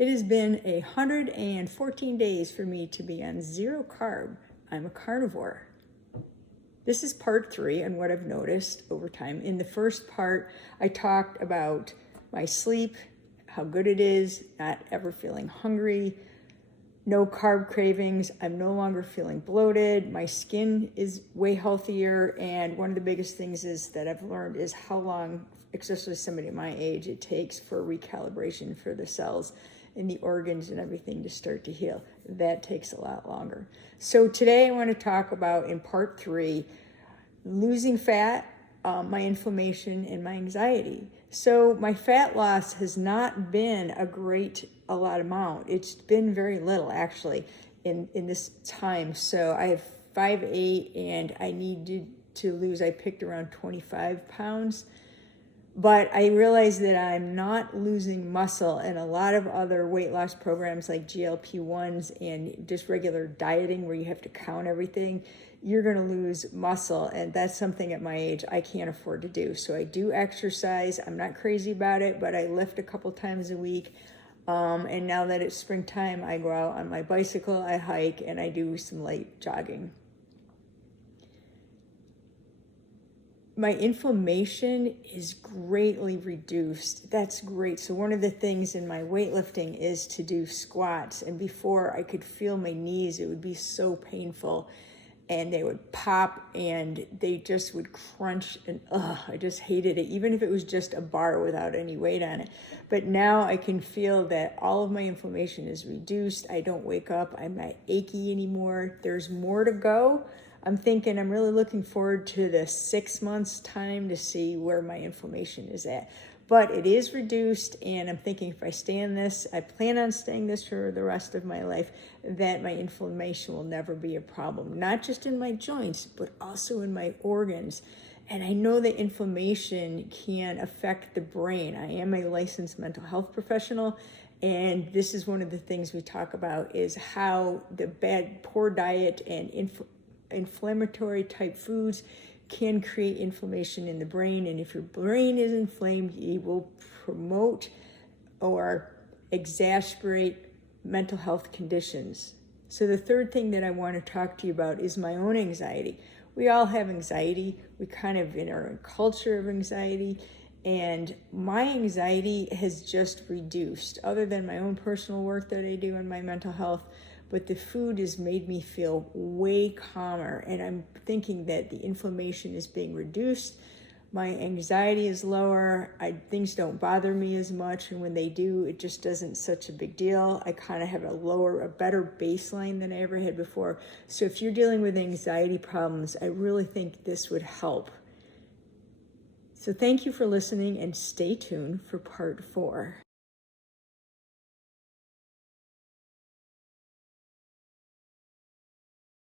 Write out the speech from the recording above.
It has been 114 days for me to be on zero carb. I'm a carnivore. This is part 3 and what I've noticed over time. In the first part, I talked about my sleep, how good it is, not ever feeling hungry, no carb cravings. I'm no longer feeling bloated. My skin is way healthier. And one of the biggest things is that I've learned is how long, especially somebody my age, it takes for recalibration for the cells in the organs and everything to start to heal. That takes a lot longer. So today I want to talk about, in part 3, losing fat, my inflammation, and my anxiety. So my fat loss has not been a lot amount. It's been very little actually in this time. So I have 5'8" and I needed to lose, I picked around 25 pounds. But I realized that I'm not losing muscle, and a lot of other weight loss programs like GLP-1s and just regular dieting where you have to count everything, you're going to lose muscle, and that's something at my age I can't afford to do. So I do exercise. I'm not crazy about it, but I lift a couple times a week. And now that it's springtime, I go out on my bicycle, I hike, and I do some light jogging. My inflammation is greatly reduced. That's great. So one of the things in my weightlifting is to do squats. And before I could feel my knees, it would be so painful. And they would pop and they just would crunch. And I just hated it, even if it was just a bar without any weight on it. But now I can feel that all of my inflammation is reduced. I don't wake up. I'm not achy anymore. There's more to go. I'm really looking forward to the 6 months time to see where my inflammation is at. But it is reduced, and I'm thinking if I stay in this, I plan on staying this for the rest of my life, that my inflammation will never be a problem. Not just in my joints, but also in my organs. And I know that inflammation can affect the brain. I am a licensed mental health professional, and this is one of the things we talk about is how the poor diet and inflammatory type foods can create inflammation in the brain. And if your brain is inflamed, it will promote or exacerbate mental health conditions. So the third thing that I want to talk to you about is my own anxiety. We all have anxiety. We kind of in our culture of anxiety. And my anxiety has just reduced, other than my own personal work that I do in my mental health. But the food has made me feel way calmer. And I'm thinking that the inflammation is being reduced. My anxiety is lower. Things don't bother me as much. And when they do, it just doesn't such a big deal. I kind of have a better baseline than I ever had before. So if you're dealing with anxiety problems, I really think this would help. So thank you for listening, and stay tuned for part 4.